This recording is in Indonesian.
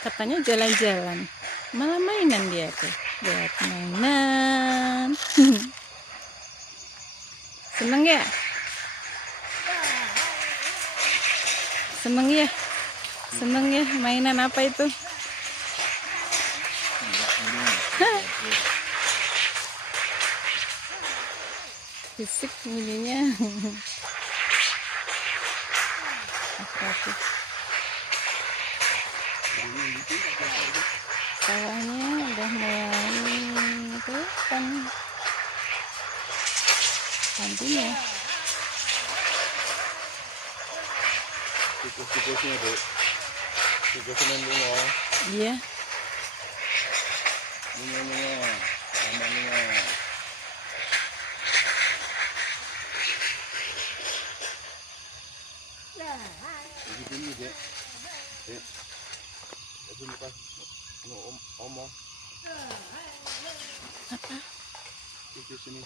Katanya jalan-jalan, malah mainan dia tuh. Lihat mainan. Seneng ya? Seneng ya? Seneng ya mainan apa itu? Fisik bunyinya. Sawahnya udah mulai itu kan nantinya. Tikus-tikusnya dek, tikusnya bunga. Iya. Bunga, sama bunga. Jadi ini dek, dek. Tapi muka, omong. Apa? Tikus ini.